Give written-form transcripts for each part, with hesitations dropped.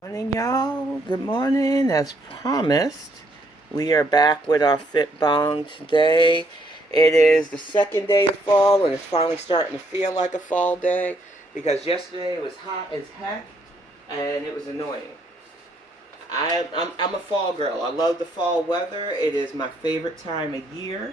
Morning, y'all. Good morning. As promised, we are back with our Fitbang today. It is the second day of fall, and it's finally starting to feel like a fall day because yesterday it was hot as heck, and it was annoying. I'm a fall girl. I love the fall weather. It is my favorite time of year,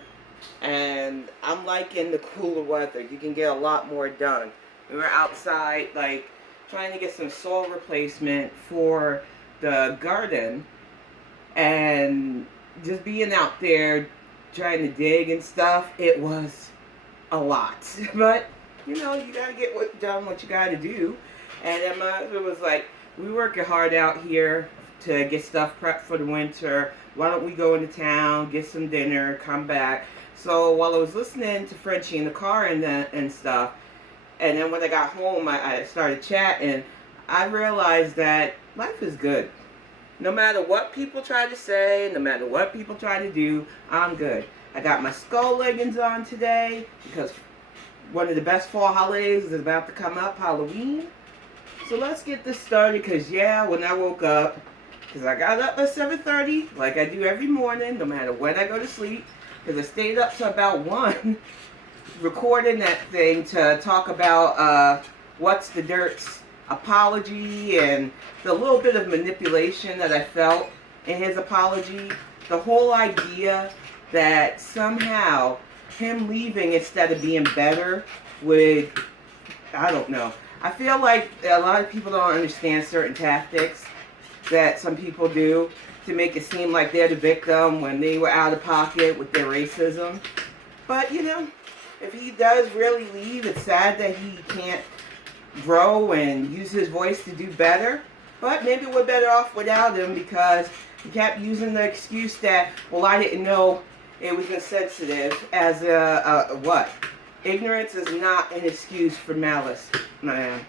and I'm liking the cooler weather. You can get a lot more done. We were outside, like, trying to get some soil replacement for the garden, and just being out there trying to dig and stuff, it was a lot. But, you gotta get done what you gotta do. And Emma, it was like, we working hard out here to get stuff prepped for the winter. Why don't we go into town, get some dinner, come back? So while I was listening to Frenchie in the car and stuff, and then when I got home, I started chatting, I realized that life is good. No matter what people try to say, no matter what people try to do, I'm good. I got my skull leggings on today because one of the best fall holidays is about to come up, Halloween. So let's get this started because, yeah, when I woke up, because I got up at 7:30 like I do every morning, no matter when I go to sleep, because I stayed up to about 1 recording that thing to talk about What's the Dirt's apology and the little bit of manipulation that I felt in his apology. The whole idea that somehow him leaving instead of being better would, I don't know. I feel like a lot of people don't understand certain tactics that some people do to make it seem like they're the victim when they were out of pocket with their racism. But, if he does really leave, it's sad that he can't grow and use his voice to do better. But maybe we're better off without him because he kept using the excuse that, well, I didn't know it was insensitive as what? Ignorance is not an excuse for malice, man.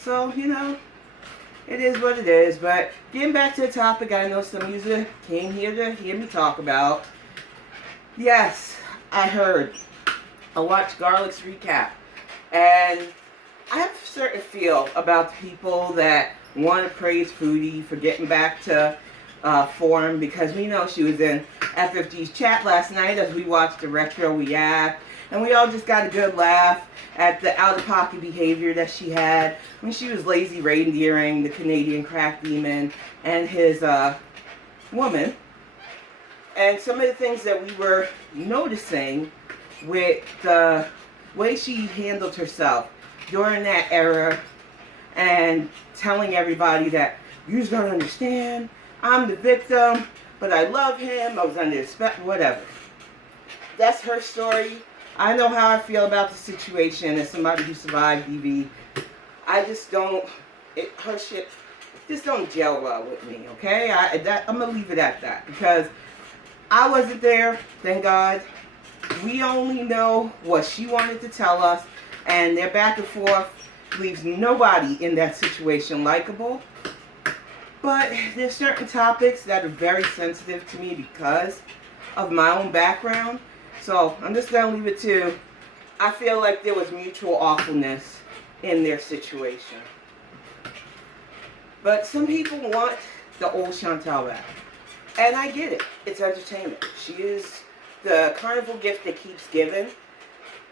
So, it is what it is. But getting back to the topic, I know some of you came here to hear me talk about. Yes, I heard. I watched Garlic's recap, and I have a certain feel about the people that want to praise Foodie for getting back to form, because we know she was in FFG's chat last night as we watched the retro react, and we all just got a good laugh at the out-of-pocket behavior that she had when she was lazy reindeering the Canadian crack demon and his woman, and some of the things that we were noticing with the way she handled herself during that era and telling everybody that you just don't understand, I'm the victim, but I love him, I was under his spell, whatever. That's her story. I know how I feel about the situation as somebody who survived DV. I just don't, her shit just don't gel well with me, okay? I'm going to leave it at that because I wasn't there, thank God. We only know what she wanted to tell us, and their back and forth leaves nobody in that situation likable. But there's certain topics that are very sensitive to me because of my own background. So I'm just going to leave it to, I feel like there was mutual awfulness in their situation. But some people want the old Chantal back. And I get it. It's entertainment. She is the carnival gift that keeps giving.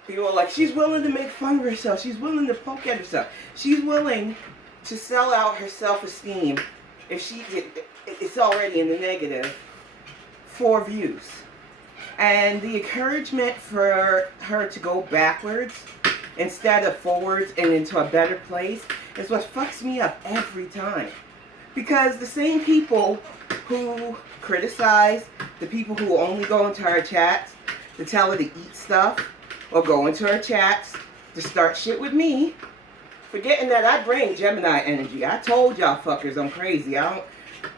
People are like, she's willing to make fun of herself. She's willing to poke at herself. She's willing to sell out her self-esteem if it's already in the negative for views. And the encouragement for her to go backwards instead of forwards and into a better place is what fucks me up every time. Because the same people who criticize the people who only go into her chats to tell her to eat stuff or go into her chats to start shit with me, forgetting that I bring Gemini energy. I told y'all fuckers I'm crazy. I don't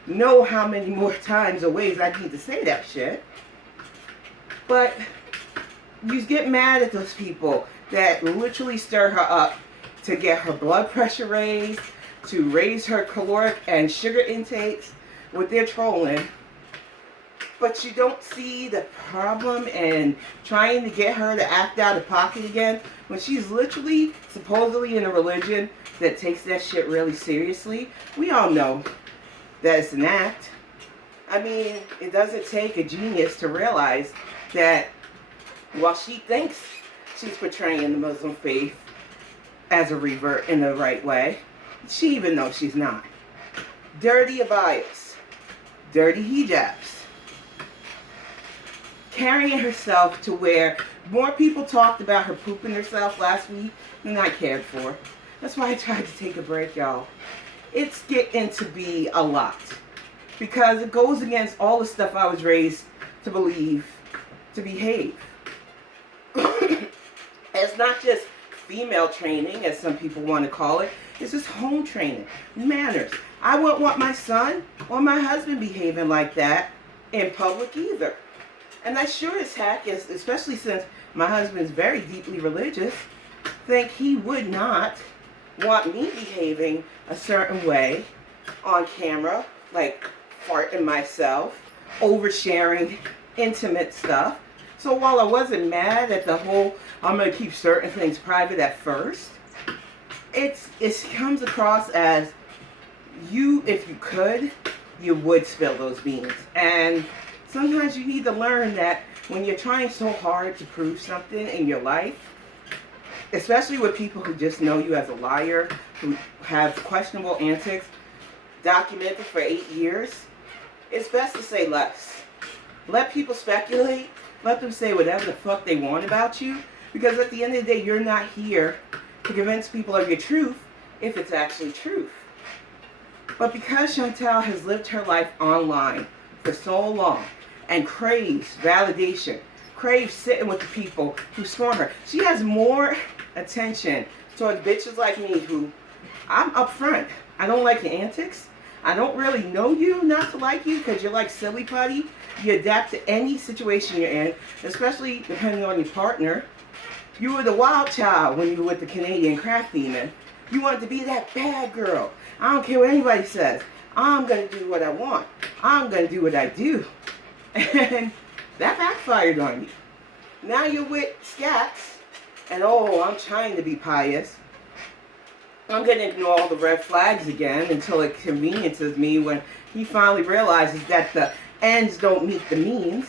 know how many more times or ways I need to say that shit. But you get mad at those people that literally stir her up to get her blood pressure raised, to raise her caloric and sugar intakes with their trolling. But you don't see the problem in trying to get her to act out of pocket again when she's literally supposedly in a religion that takes that shit really seriously. We all know that it's an act. I mean, it doesn't take a genius to realize that while she thinks she's portraying the Muslim faith as a revert in the right way, she even knows she's not. Dirty abayas, dirty hijabs, carrying herself to where more people talked about her pooping herself last week than I cared for. That's why I tried to take a break, y'all. It's getting to be a lot. Because it goes against all the stuff I was raised to believe, to behave. It's not just female training, as some people want to call it. It's just home training, manners. I wouldn't want my son or my husband behaving like that in public either. And I sure as heck, especially since my husband's very deeply religious, think he would not want me behaving a certain way on camera, like farting myself, oversharing intimate stuff. So while I wasn't mad at the whole, I'm going to keep certain things private at first, it comes across as you, if you could, you would spill those beans. And sometimes you need to learn that when you're trying so hard to prove something in your life, especially with people who just know you as a liar, who have questionable antics documented for 8 years, it's best to say less. Let people speculate. Let them say whatever the fuck they want about you. Because at the end of the day, you're not here to convince people of your truth if it's actually truth. But because Chantel has lived her life online for so long and craves validation, craves sitting with the people who scorn her, she has more attention towards bitches like me who, I'm upfront. I don't like your antics. I don't really know you not to like you because you're like silly putty. You adapt to any situation you're in, especially depending on your partner. You were the wild child when you were with the Canadian crack demon. You wanted to be that bad girl. I don't care what anybody says. I'm going to do what I want. I'm going to do what I do. And that backfired on you. Now you're with scats, and oh, I'm trying to be pious. I'm going to ignore all the red flags again until it conveniences me when he finally realizes that the ends don't meet the means.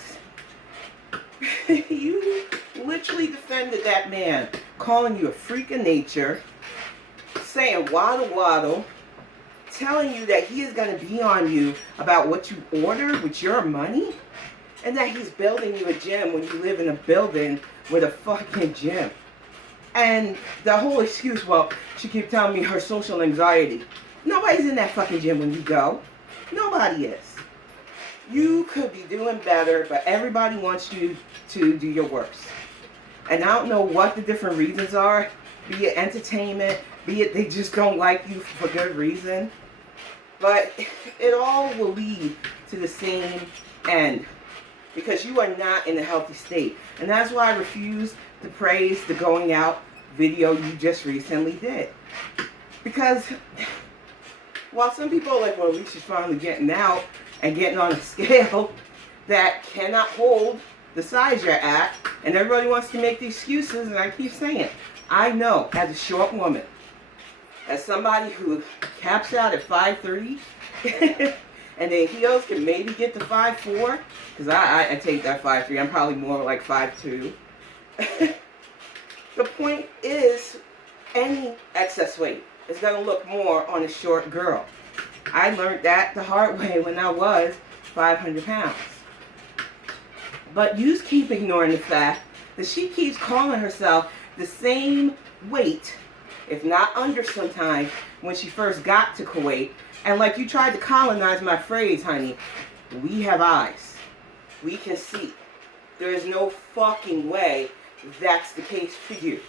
You literally defended that man, calling you a freak of nature, saying waddle waddle, telling you that he is going to be on you about what you order with your money, and that he's building you a gym when you live in a building with a fucking gym. And the whole excuse, well, she kept telling me her social anxiety. Nobody's in that fucking gym when you go. Nobody is. You could be doing better, but everybody wants you to do your worst. And I don't know what the different reasons are, be it entertainment, be it they just don't like you for good reason. But it all will lead to the same end. Because you are not in a healthy state. And that's why I refuse to praise the going out video you just recently did. Because while some people are like, well, at least she's finally getting out and getting on a scale that cannot hold the size you're at, and everybody wants to make the excuses, and I keep saying, I know as a short woman, as somebody who caps out at 5'3", and then heels can maybe get to 5'4", because I take that 5'3", I'm probably more like 5'2". The point is, any excess weight is going to look more on a short girl. I learned that the hard way when I was 500 pounds. But you keep ignoring the fact that she keeps calling herself the same weight, if not under sometimes, when she first got to Kuwait. And like you tried to colonize my phrase, honey, we have eyes. We can see. There is no fucking way that's the case for you.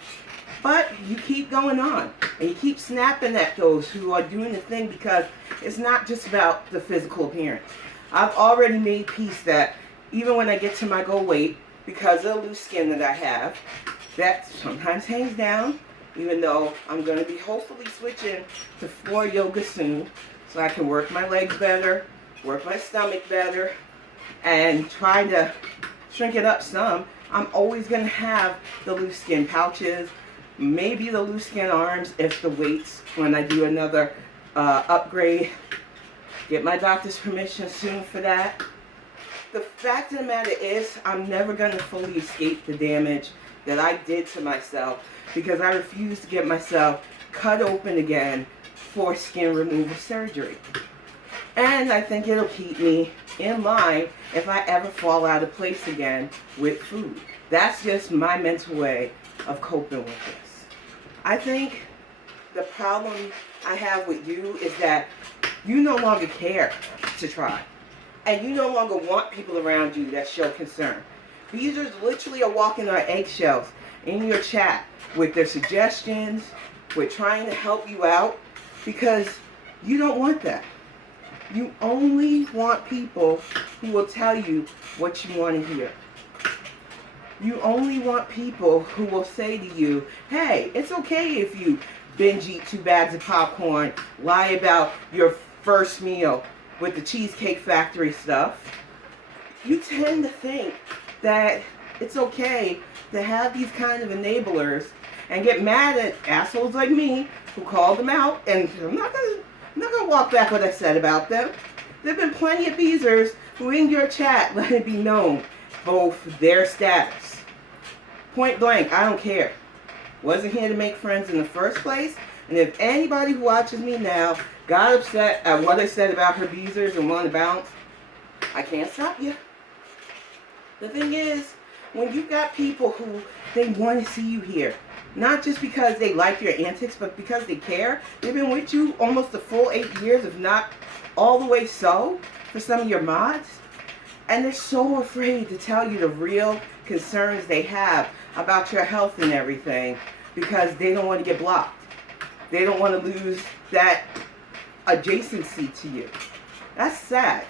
But you keep going on. And you keep snapping at those who are doing the thing because it's not just about the physical appearance. I've already made peace that even when I get to my goal weight, because of the loose skin that I have, that sometimes hangs down, even though I'm going to be hopefully switching to floor yoga soon, so I can work my legs better, work my stomach better, and try to shrink it up some. I'm always going to have the loose skin pouches, maybe the loose skin arms if the weights, when I do another upgrade Get my doctor's permission soon for that. The fact of the matter is, I'm never going to fully escape the damage that I did to myself because I refuse to get myself cut open again for skin removal surgery. And I think it'll keep me in line if I ever fall out of place again with food. That's just my mental way of coping with this. I think the problem I have with you is that you no longer care to try. And you no longer want people around you that show concern. Users literally are walking on eggshells in your chat with their suggestions, with trying to help you out, because you don't want that. You only want people who will tell you what you want to hear. You only want people who will say to you, hey, it's okay if you binge eat 2 bags of popcorn, lie about your first meal with the Cheesecake Factory stuff. You tend to think that it's okay to have these kind of enablers and get mad at assholes like me who called them out, and I'm not gonna walk back what I said about them. There have been plenty of Beezers who in your chat let it be known both their status. Point blank, I don't care. Wasn't here to make friends in the first place, and if anybody who watches me now got upset at what I said about her Beezers and wanted to bounce, I can't stop you. The thing is, when you've got people who they want to see you here, not just because they like your antics, but because they care. They've been with you almost a full 8 years, if not all the way so, for some of your mods. And they're so afraid to tell you the real concerns they have about your health and everything because they don't want to get blocked. They don't want to lose that adjacency to you. That's sad.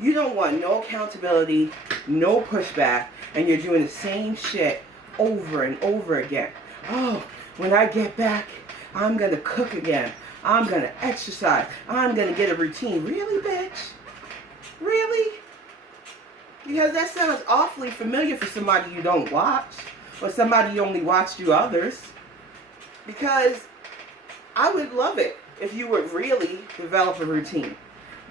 You don't want no accountability, no pushback, and you're doing the same shit over and over again. Oh, when I get back, I'm going to cook again. I'm going to exercise. I'm going to get a routine. Really, bitch? Really? Because that sounds awfully familiar for somebody you don't watch, or somebody you only watch do others. Because I would love it if you would really develop a routine.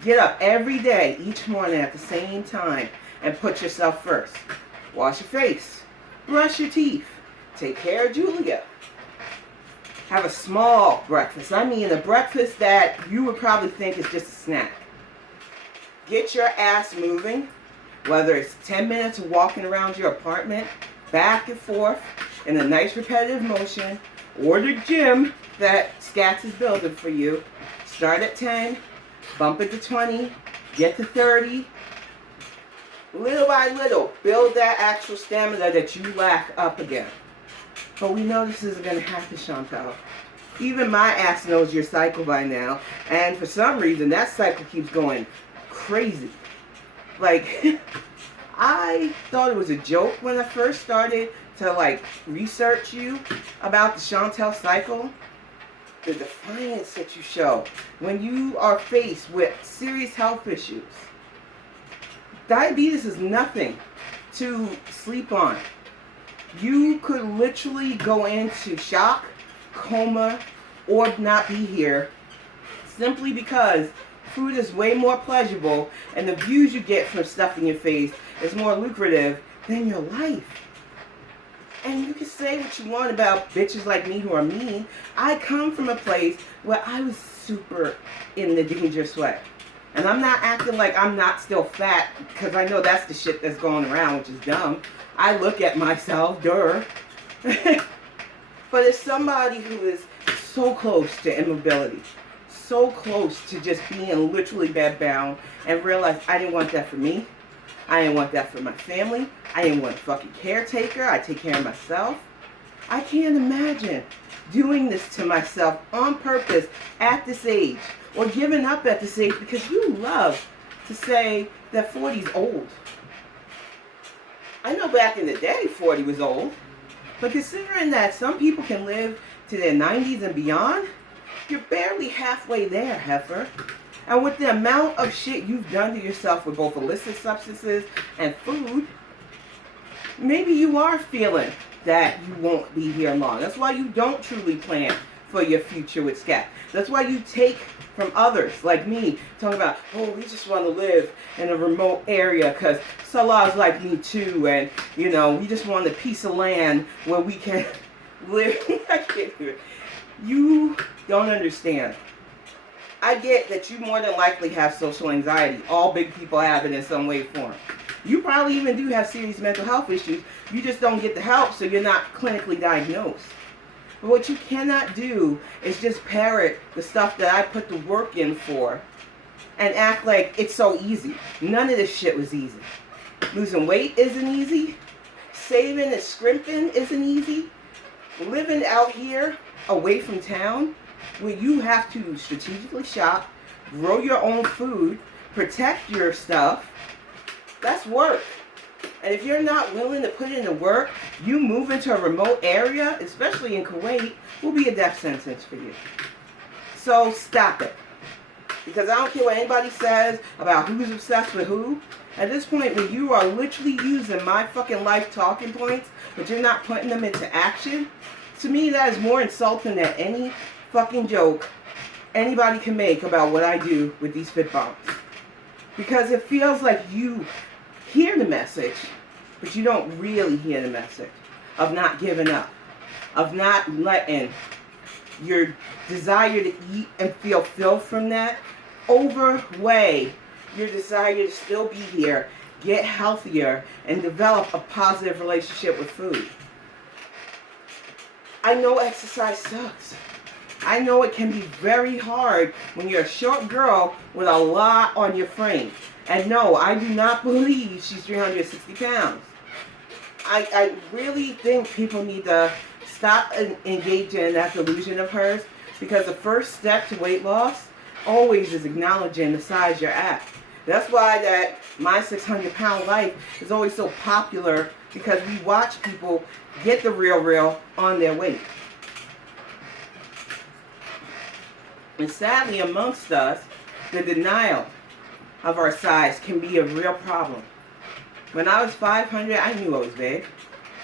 Get up every day, each morning at the same time, and put yourself first. Wash your face. Brush your teeth. Take care of Julia. Have a small breakfast. I mean a breakfast that you would probably think is just a snack. Get your ass moving, whether it's 10 minutes of walking around your apartment, back and forth, in a nice repetitive motion, or the gym that Scats is building for you. Start at 10, bump it to 20, get to 30. Little by little, build that actual stamina that you lack up again. But we know this isn't going to happen, Chantal. Even my ass knows your cycle by now. And for some reason, that cycle keeps going crazy. Like, I thought it was a joke when I first started to, research you about the Chantal cycle. The defiance that you show when you are faced with serious health issues. Diabetes is nothing to sleep on. You could literally go into shock, coma, or not be here simply because food is way more pleasurable and the views you get from stuffing your face is more lucrative than your life. And you can say what you want about bitches like me who are mean. I come from a place where I was super in the dangerous way. And I'm not acting like I'm not still fat, because I know that's the shit that's going around, which is dumb. I look at myself, duh. But as somebody who is so close to immobility, so close to just being literally bedbound, and realize I didn't want that for me. I didn't want that for my family. I didn't want a fucking caretaker. I take care of myself. I can't imagine doing this to myself on purpose at this age, or giving up at this age, because you love to say that 40's old. I know back in the day 40 was old, but considering that some people can live to their 90s and beyond, you're barely halfway there, heifer. And with the amount of shit you've done to yourself with both illicit substances and food, maybe you are feeling that you won't be here long. That's why you don't truly plan for your future with SCAT. That's why you take from others, like me, talking about, oh, we just want to live in a remote area because Salah's like me too, and, you know, we just want a piece of land where we can live. I can't do it. You don't understand. I get that you more than likely have social anxiety. All big people have it in some way or form. You probably even do have serious mental health issues. You just don't get the help, so you're not clinically diagnosed. But what you cannot do is just parrot the stuff that I put the work in for and act like it's so easy. None of this shit was easy. Losing weight isn't easy. Saving and scrimping isn't easy. Living out here away from town where you have to strategically shop, grow your own food, protect your stuff, that's work. And if you're not willing to put in the work, you move into a remote area, especially in Kuwait, will be a death sentence for you. So stop it. Because I don't care what anybody says about who's obsessed with who. At this point, when you are literally using my fucking life talking points, but you're not putting them into action, to me that is more insulting than any fucking joke anybody can make about what I do with these Fitbangs. Because it feels like you hear the message, but you don't really hear the message of not giving up, of not letting your desire to eat and feel filled from that overweigh your desire to still be here, get healthier, and develop a positive relationship with food. I know exercise sucks. I know it can be very hard when you're a short girl with a lot on your frame. And no, I do not believe she's 360 pounds. I really think people need to stop engaging in that delusion of hers, because the first step to weight loss always is acknowledging the size you're at. That's why that My 600 Pound Life is always so popular, because we watch people get the real on their weight. And sadly, amongst us, the denial of our size can be a real problem. When I was 500, I knew I was big.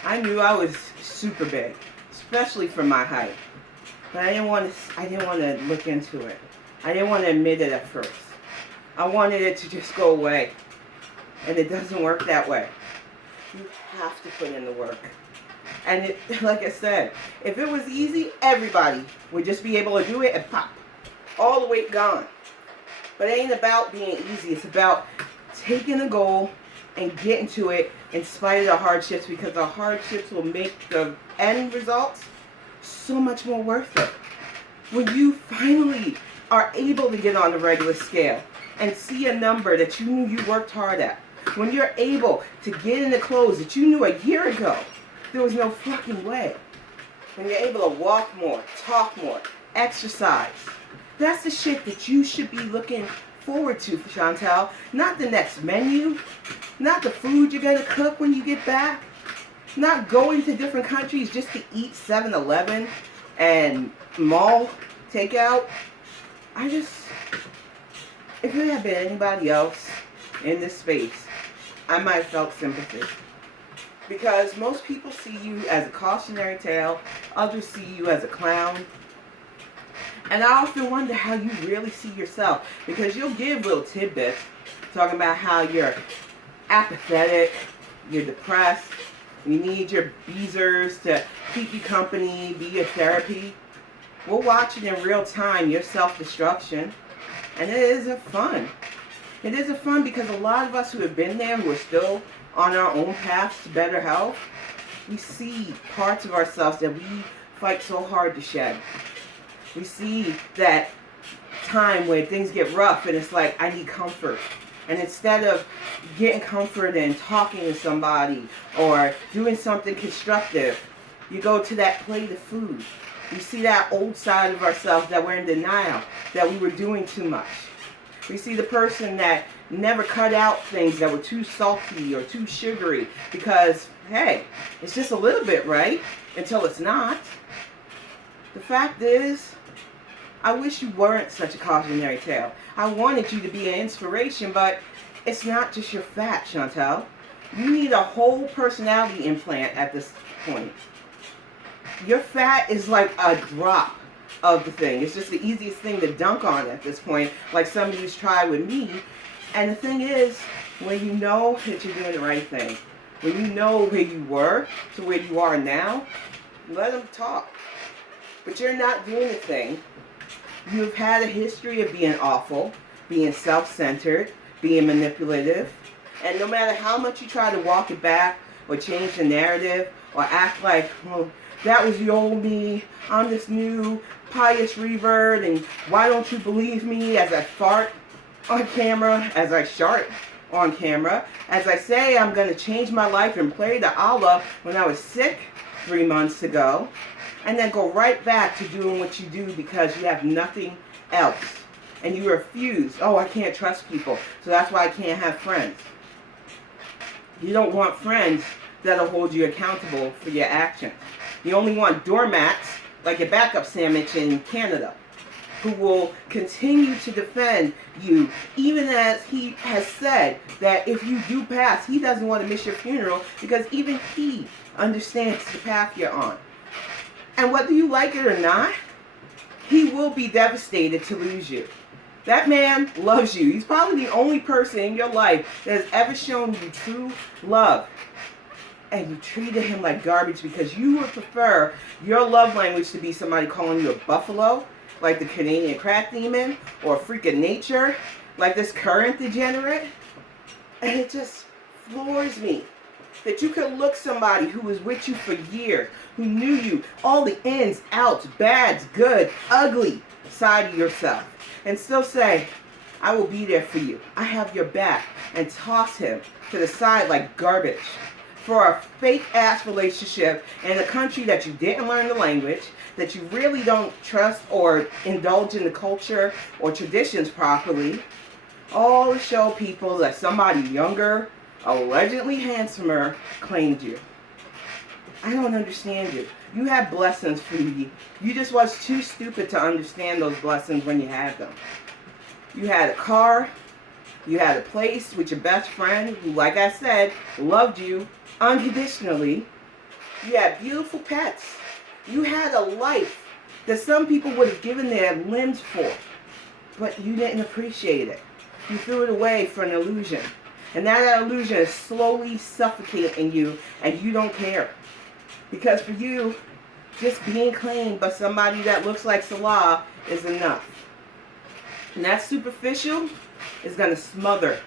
I knew I was super big, especially for my height. But I didn't want to look into it. I didn't want to admit it at first. I wanted it to just go away. And it doesn't work that way. You have to put in the work. And like I said, if it was easy, everybody would just be able to do it and pop. All the weight gone. But it ain't about being easy. It's about taking a goal and getting to it in spite of the hardships, because the hardships will make the end results so much more worth it. When you finally are able to get on the regular scale and see a number that you knew you worked hard at. When you're able to get in the clothes that you knew a year ago there was no fucking way. When you're able to walk more, talk more, exercise. That's the shit that you should be looking forward to, Chantal. Not the next menu. Not the food you're going to cook when you get back. Not going to different countries just to eat 7-Eleven and mall takeout. If it had been anybody else in this space, I might have felt sympathy. Because most people see you as a cautionary tale. Others see you as a clown. And I often wonder how you really see yourself. Because you'll give little tidbits talking about how you're apathetic, you're depressed, you need your beezers to keep you company, be your therapy. We're watching in real time your self-destruction. And it isn't fun. It isn't fun because a lot of us who have been there, who are still on our own paths to better health, we see parts of ourselves that we fight so hard to shed. We see that time where things get rough and it's like, I need comfort. And instead of getting comfort and talking to somebody or doing something constructive, you go to that plate of food. We see that old side of ourselves that we're in denial, that we were doing too much. We see the person that never cut out things that were too salty or too sugary because, hey, it's just a little bit, right? Until it's not. The fact is, I wish you weren't such a cautionary tale. I wanted you to be an inspiration, but it's not just your fat, Chantal. You need a whole personality implant at this point. Your fat is like a drop of the thing. It's just the easiest thing to dunk on at this point, like some of you tried with me. And the thing is, when you know that you're doing the right thing, when you know where you were to where you are now, let them talk. But you're not doing the thing. You've had a history of being awful, being self-centered, being manipulative. And no matter how much you try to walk it back or change the narrative or act like, well, that was the old me, I'm this new pious revert, and why don't you believe me as I fart on camera, as I shart on camera, as I say I'm going to change my life and pray to Allah when I was sick 3 months ago, and then go right back to doing what you do because you have nothing else. And you refuse. Oh, I can't trust people, so that's why I can't have friends. You don't want friends that'll hold you accountable for your actions. You only want doormats, like a backup sandwich in Canada, who will continue to defend you, even as he has said that if you do pass, he doesn't want to miss your funeral because even he understands the path you're on. And whether you like it or not, he will be devastated to lose you. That man loves you. He's probably the only person in your life that has ever shown you true love. And you treated him like garbage because you would prefer your love language to be somebody calling you a buffalo, like the Canadian crack demon, or a freak of nature, like this current degenerate. And it just floors me that you could look somebody who was with you for years, who knew you, all the ins, outs, bads, good, ugly side of yourself, and still say, I will be there for you. I have your back, and toss him to the side like garbage for a fake-ass relationship in a country that you didn't learn the language, that you really don't trust or indulge in the culture or traditions properly, all to show people that somebody younger, allegedly handsomer, claimed you. I don't understand you. You had blessings, Foodie. You just was too stupid to understand those blessings when you had them. You had a car. You had a place with your best friend who, like I said, loved you unconditionally. You had beautiful pets. You had a life that some people would have given their limbs for. But you didn't appreciate it. You threw it away for an illusion. And now that illusion is slowly suffocating you, and you don't care. Because for you, just being claimed by somebody that looks like Salah is enough. And that superficial is going to smother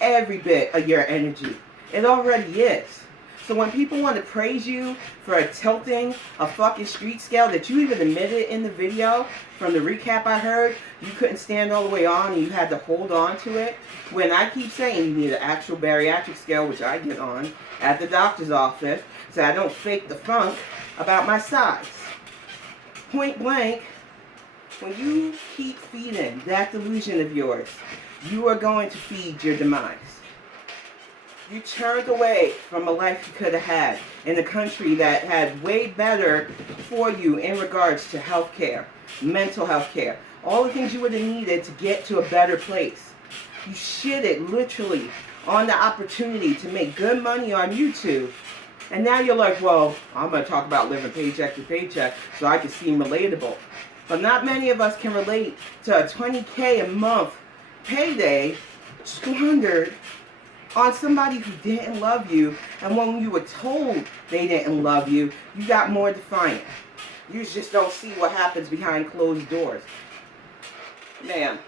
every bit of your energy. It already is. So when people want to praise you for tilting a fucking street scale that you even admitted in the video, from the recap I heard, you couldn't stand all the way on and you had to hold on to it. When I keep saying you need an actual bariatric scale, which I get on at the doctor's office, so I don't fake the funk about my size. Point blank, when you keep feeding that delusion of yours, you are going to feed your demise. You turned away from a life you could have had in a country that had way better for you in regards to health care, mental health care, all the things you would have needed to get to a better place. You shitted literally on the opportunity to make good money on YouTube. And now you're like, well, I'm going to talk about living paycheck to paycheck so I can seem relatable. But not many of us can relate to a $20K a month payday squandered on somebody who didn't love you, and when you were told they didn't love you, you got more defiant. You just don't see what happens behind closed doors. Man,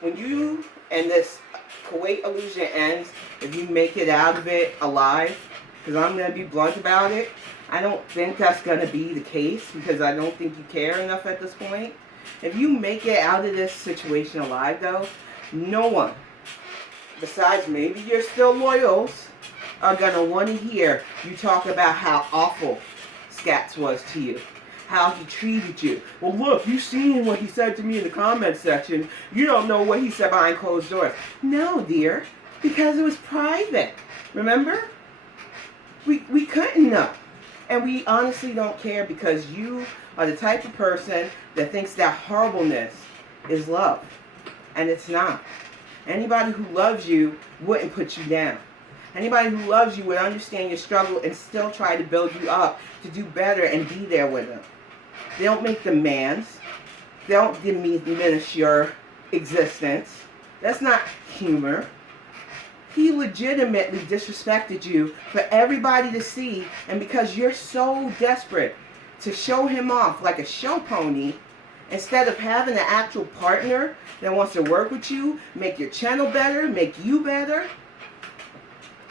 when you and this Kuwait illusion ends, if you make it out of it alive, because I'm going to be blunt about it, I don't think that's going to be the case, because I don't think you care enough at this point. If you make it out of this situation alive, though, no one, besides maybe your still loyals, are going to want to hear you talk about how awful Scats was to you. How he treated you. Well, look, you seen what he said to me in the comments section. You don't know what he said behind closed doors. No, dear, because it was private. Remember? We couldn't know. And we honestly don't care because you are the type of person that thinks that horribleness is love. And it's not. Anybody who loves you wouldn't put you down. Anybody who loves you would understand your struggle and still try to build you up to do better and be there with them. They don't make demands. They don't diminish your existence. That's not humor. He legitimately disrespected you for everybody to see, and because you're so desperate to show him off like a show pony, instead of having an actual partner that wants to work with you, make your channel better, make you better.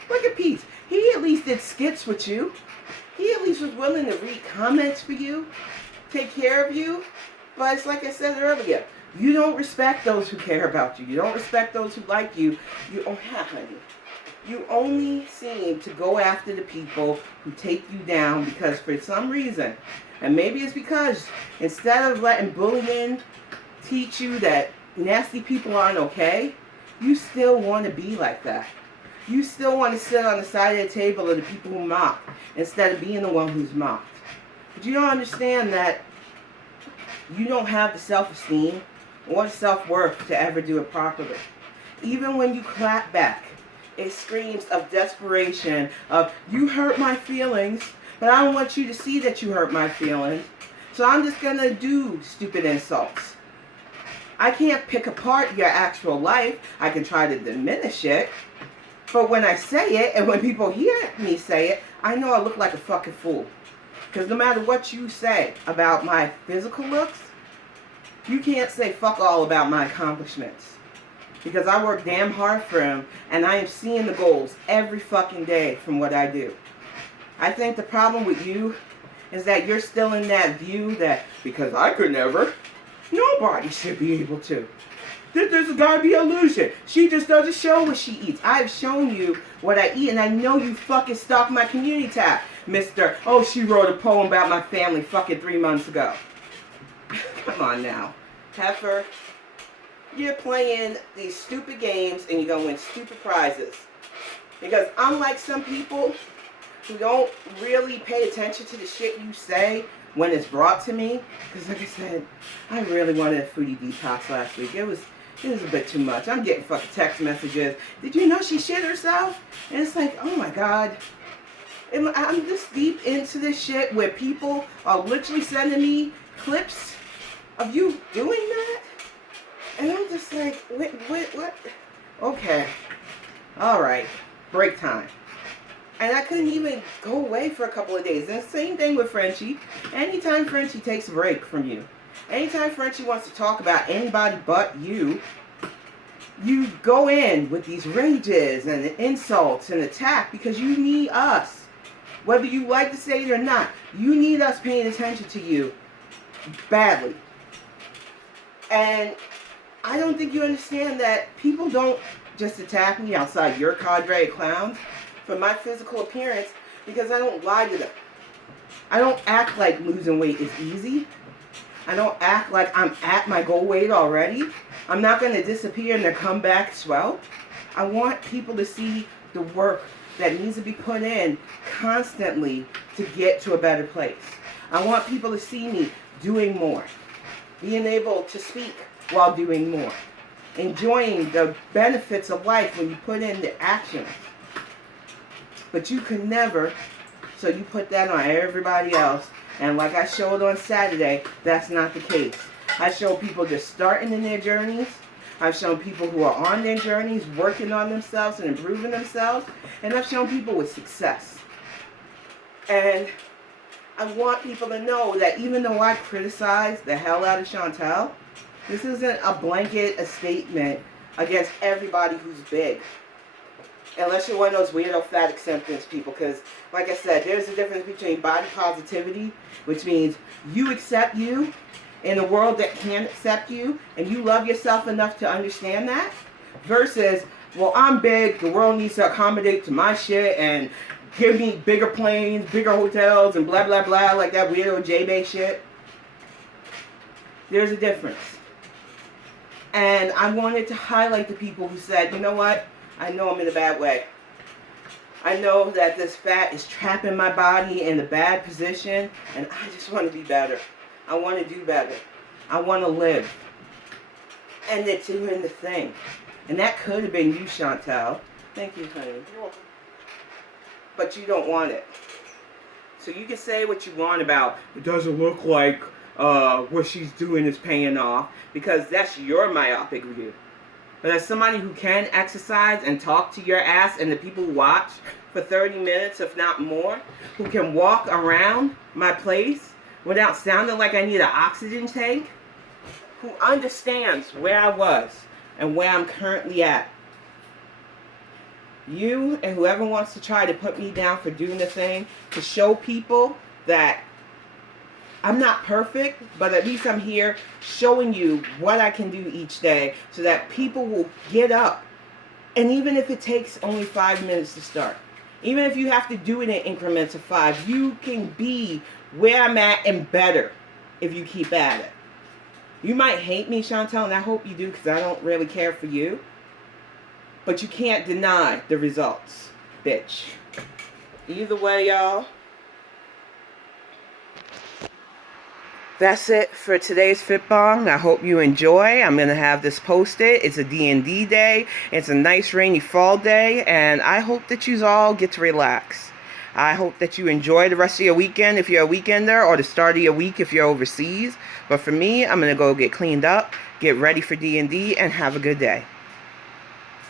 Look at Pete. He at least did skits with you. He at least was willing to read comments for you, take care of you. But it's like I said earlier, you don't respect those who care about you. You don't respect those who like you. You only seem to go after the people who take you down because for some reason, and maybe it's because instead of letting bullying teach you that nasty people aren't okay, you still want to be like that. You still want to sit on the side of the table of the people who mock instead of being the one who's mocked. But you don't understand that you don't have the self-esteem or the self-worth to ever do it properly. Even when you clap back, it screams of desperation, of you hurt my feelings, but I don't want you to see that you hurt my feelings, so I'm just going to do stupid insults. I can't pick apart your actual life. I can try to diminish it, but when I say it, and when people hear me say it, I know I look like a fucking fool. Because no matter what you say about my physical looks, you can't say fuck all about my accomplishments. Because I work damn hard for them, and I am seeing the goals every fucking day from what I do. I think the problem with you is that you're still in that view that because I could never, nobody should be able to. There's gotta be illusion. She just doesn't show what she eats. I've shown you what I eat, and I know you fucking stalk my community tab. Mr. Oh, she wrote a poem about my family fucking 3 months ago. Come on now. Heifer, you're playing these stupid games and you're going to win stupid prizes. Because unlike some people who don't really pay attention to the shit you say when it's brought to me, because like I said, I really wanted a foodie detox last week. It was a bit too much. I'm getting fucking text messages. Did you know she shit herself? And it's like, oh my God. I'm this deep into this shit where people are literally sending me clips of you doing that. And I'm just like, what? Okay. All right. Break time. And I couldn't even go away for a couple of days. And the same thing with Frenchie. Anytime Frenchie takes a break from you, anytime Frenchie wants to talk about anybody but you, you go in with these rages and insults and attack because you need us. Whether you like to say it or not, you need us paying attention to you badly. And I don't think you understand that people don't just attack me outside your cadre of clowns for my physical appearance because I don't lie to them. I don't act like losing weight is easy. I don't act like I'm at my goal weight already. I'm not going to disappear and then come back swell. I want people to see the work that needs to be put in constantly to get to a better place. I want people to see me doing more, being able to speak while doing more, enjoying the benefits of life when you put in the actions. But you can never, so you put that on everybody else. And like I showed on Saturday, that's not the case. I show people just starting in their journeys. I've shown people who are on their journeys, working on themselves and improving themselves. And I've shown people with success. And I want people to know that even though I criticize the hell out of Chantel, this isn't a blanket statement against everybody who's big. Unless you're one of those weirdo fat acceptance people. Because, like I said, there's a difference between body positivity, which means you accept you in a world that can't accept you, and you love yourself enough to understand that, versus, well, I'm big, the world needs to accommodate to my shit, and give me bigger planes, bigger hotels, and blah, blah, blah, like that weirdo J-Bay shit. There's a difference. And I wanted to highlight the people who said, you know what? I know I'm in a bad way. I know that this fat is trapping my body in a bad position, and I just want to be better. I want to do better. I want to live. And they're doing the thing. And that could have been you, Chantel. Thank you, honey. You're welcome. But you don't want it. So you can say what you want about, it doesn't look like what she's doing is paying off, because that's your myopic view. But as somebody who can exercise and talk to your ass and the people who watch for 30 minutes, if not more, who can walk around my place without sounding like I need an oxygen tank, who understands where I was and where I'm currently at. You and whoever wants to try to put me down for doing the thing, to show people that I'm not perfect, but at least I'm here showing you what I can do each day so that people will get up. And even if it takes only 5 minutes to start, even if you have to do it in increments of 5, you can be where I'm at and better if you keep at it. You might hate me, Chantel, and I hope you do, because I don't really care for you. But you can't deny the results, bitch. Either way, y'all. That's it for today's Fitbang. I hope you enjoy. I'm going to have this posted. It's a D&D day. It's a nice rainy fall day. And I hope that you all get to relax. I hope that you enjoy the rest of your weekend if you're a weekender, or the start of your week if you're overseas. But for me, I'm going to go get cleaned up, get ready for D&D, and have a good day.